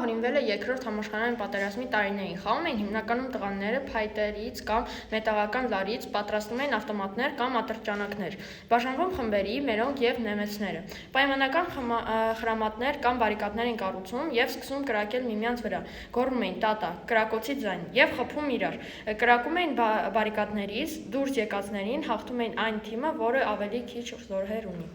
հորինվել է երկրորդ համաշխարհային պատերազմի տարիներին։ Խաղում էին հիմնականում տղաները փայտերից կամ մետաղական լարից, պատրաստում էին ավտոմատներ կամ ատրճանակներ, բաժանվում խմբերի, մերոնք և նեմեցները։ Պայմանական խրամատներ կամ բարիկադներ էին կառուցում և սկսում կրակել միմյանց վրա, գոռում էին «տատա», կրակոցի ձայն, և խփում իրար։ Կրակում էին բարիկադներից դուրս եկածներին, հաղթում էին այն թիմը, որը ավելի քիչ զոհեր ունի։